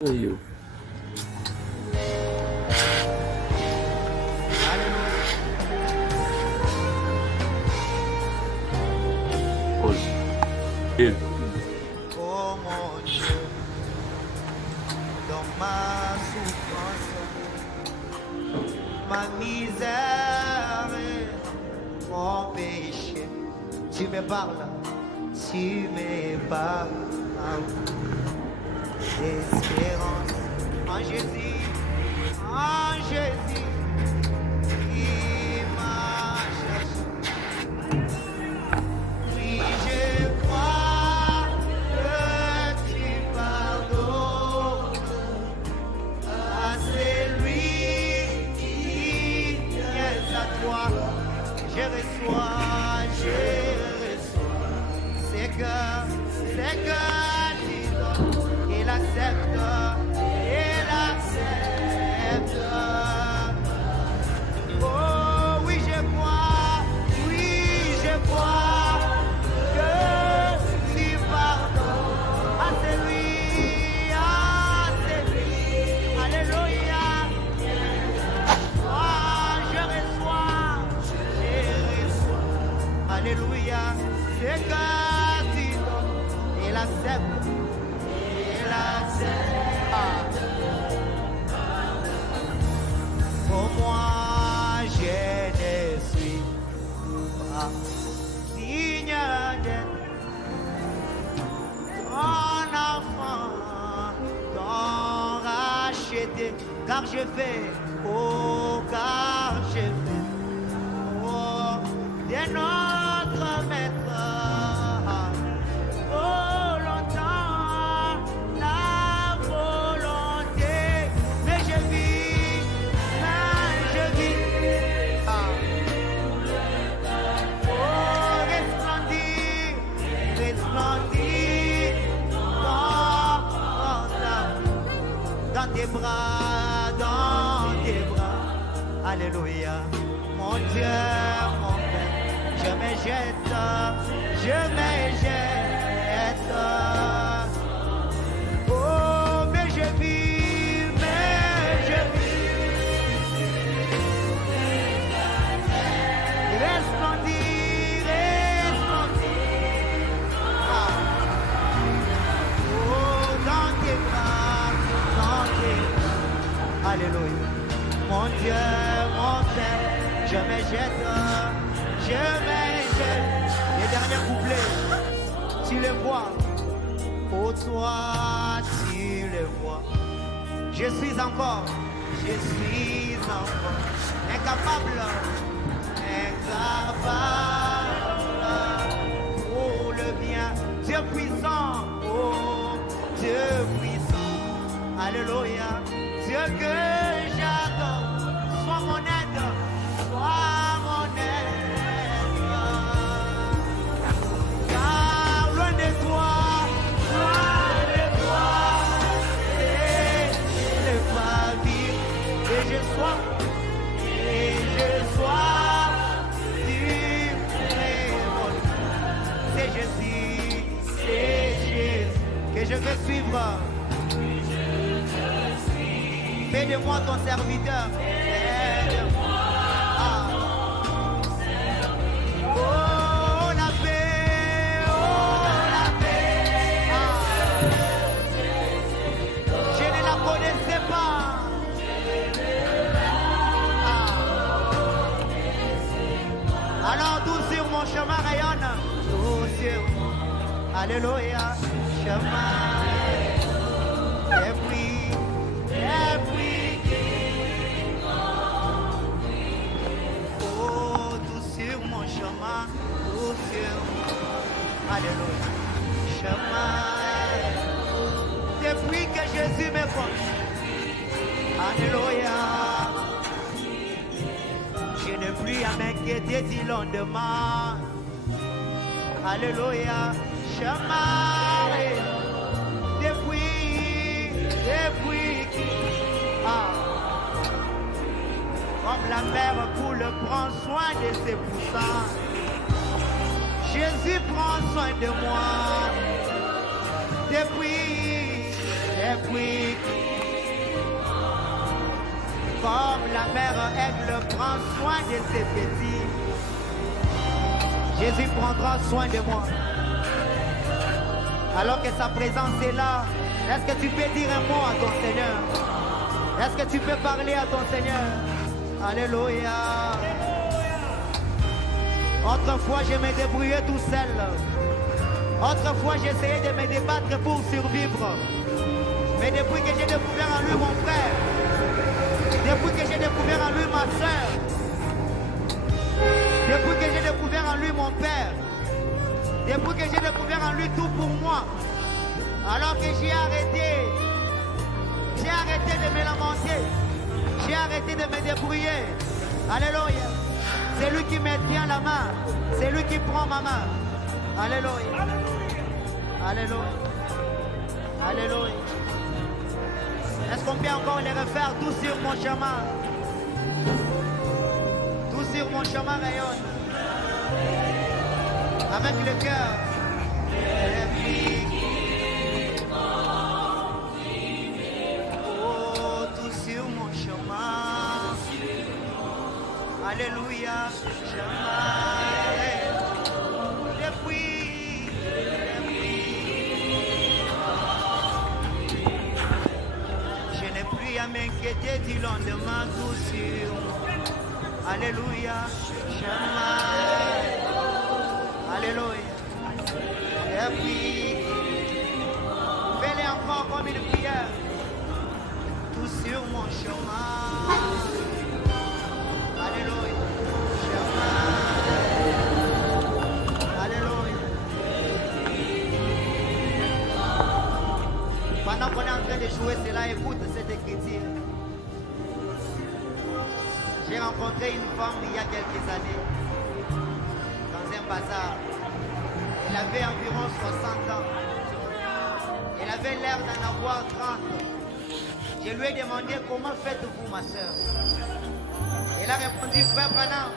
You. Oh mon Dieu, dans ma souffrance, ma misère et mon péché, tu me parles, tu me parles. Espérance en Jésus, qui m'a cherché. Oui, je crois que tu pardonnes à celui qui est à toi. Je reçois, c'est que tu donnes. Il accepte. Oh oui, je crois que tu pardonnes à celui, alléluia. Oh, je reçois, alléluia. C'est que tu donnes, il accepte. Pour moi, je ne suis pas digne d'être ton enfant, ton racheté, car je fais, de notre maître. Dans tes bras, alléluia, mon Dieu, mon Père, je me jette, oh, mais je vis, resplendir, oh, dans tes bras, alléluia, mon Dieu, mon Père, je me jette. Les derniers couplets, tu les vois, oh toi, tu les vois. Je suis encore incapable, oh le bien, Dieu puissant, oh Dieu puissant, alléluia. Dieu que j'adore, sois mon aide, car loin de toi, c'est pas vivre, et je sois du révolu. C'est Jésus que je veux suivre. Fais de moi ton serviteur. Oh la paix, je ne la connaissais pas. Alors tout sur mon chemin rayonne, tout sur mon, alléluia, chemin. Et puis oh, tout sur mon chemin, tout sur mon, alléluia, chemin. Depuis que Jésus me conduit, alléluia, je n'ai plus à m'inquiéter du lendemain, alléluia, chemin. Depuis comme la mère poule prend soin de ses poussins, Jésus prend soin de moi. Depuis Et puis, comme la mère aigle prend soin de ses petits, Jésus prendra soin de moi. Alors que sa présence est là, est-ce que tu peux dire un mot à ton Seigneur? Est-ce que tu peux parler à ton Seigneur? Alléluia. Autrefois, je me débrouillais tout seul. Autrefois, j'essayais de me débattre pour survivre. Mais depuis que j'ai découvert en lui mon frère, depuis que j'ai découvert en lui ma soeur, depuis que j'ai découvert en lui mon père, depuis que j'ai découvert en lui tout pour moi, alors que j'ai arrêté de me lamenter, j'ai arrêté de me débrouiller. Alléluia. C'est lui qui me tient la main, c'est lui qui prend ma main. Alléluia. Alléluia. Alléluia. Est-ce qu'on peut encore les refaire? Tout sur mon chemin. Tout sur mon chemin rayonne. Avec le cœur. Oh, tout sur mon chemin. Alléluia. Chemin. Depuis. Je n'ai plus à m'inquiéter du lendemain, tout sur moi. Alléluia. Chemin. Alléluia. Et puis, fais-le encore comme une prière. Tout sur mon chemin. Alléluia. Chemin. Alléluia. Pendant qu'on est en train de jouer cela, écoute cette écriture. J'ai rencontré une femme il y a quelques années dans un bazar. Elle avait environ 60 ans. Elle avait l'air d'en avoir 30. Je lui ai demandé comment faites-vous, ma soeur. Elle a répondu, frère Branham,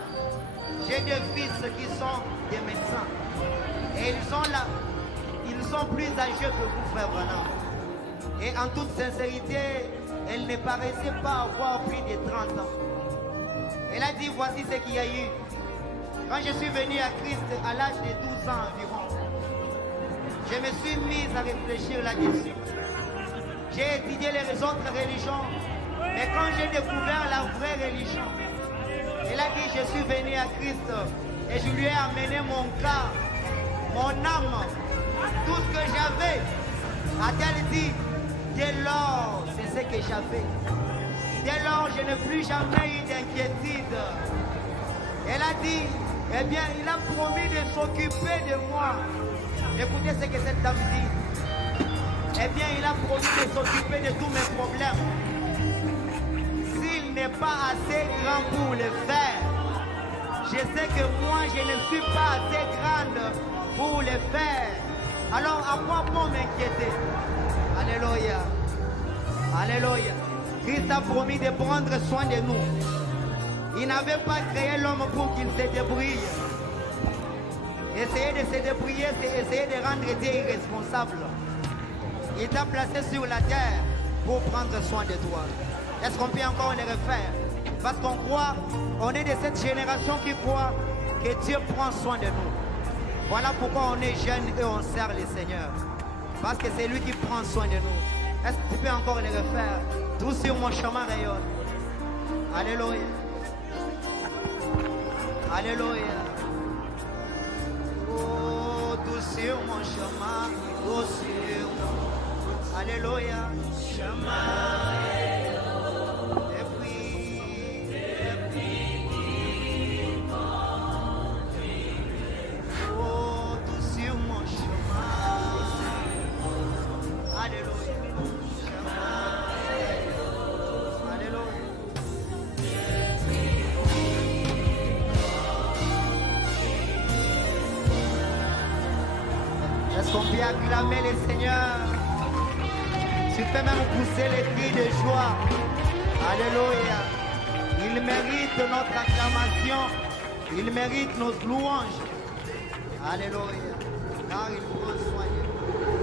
j'ai deux fils qui sont des médecins. Et ils sont là. Ils sont plus âgés que vous, frère Branham. Et en toute sincérité, elle ne paraissait pas avoir plus de 30 ans. Elle a dit, voici ce qu'il y a eu. Quand je suis venu à Christ à l'âge de 12 ans environ, je me suis mise à réfléchir là-dessus. J'ai étudié les autres religions, mais quand j'ai découvert la vraie religion, elle a dit, je suis venu à Christ et je lui ai amené mon cœur, mon âme, tout ce que j'avais. A-t-elle dit, dès lors, c'est ce que j'avais. Dès lors, je n'ai plus jamais eu d'inquiétude. Elle a dit, eh bien, il a promis de s'occuper de moi. Écoutez ce que cette dame dit. Eh bien, il a promis de s'occuper de tous mes problèmes. S'il n'est pas assez grand pour le faire, je sais que moi, je ne suis pas assez grande pour le faire. Alors, à quoi bon m'inquiéter? Alléluia. Alléluia. Christ a promis de prendre soin de nous. Il n'avait pas créé l'homme pour qu'il se débrouille. Essayer de se débrouiller, c'est essayer de rendre Dieu irresponsable. Il t'a placé sur la terre pour prendre soin de toi. Est-ce qu'on peut encore le refaire? Parce qu'on croit, on est de cette génération qui croit que Dieu prend soin de nous. Voilà pourquoi on est jeune et on sert le Seigneur. Parce que c'est lui qui prend soin de nous. Est-ce que tu peux encore le refaire? Tout sur mon chemin rayonne. Alléluia. Alléluia. Oh, tout sur mon chemin, tout sur mon. Alléluia. Chemin. Et puis. Oh, tout sur mon chemin. Alléluia. Est-ce qu'on peut acclamer le Seigneur? Tu peux même pousser les cris de joie. Alléluia. Il mérite notre acclamation. Il mérite nos louanges. Alléluia. Car il prend soin de nous.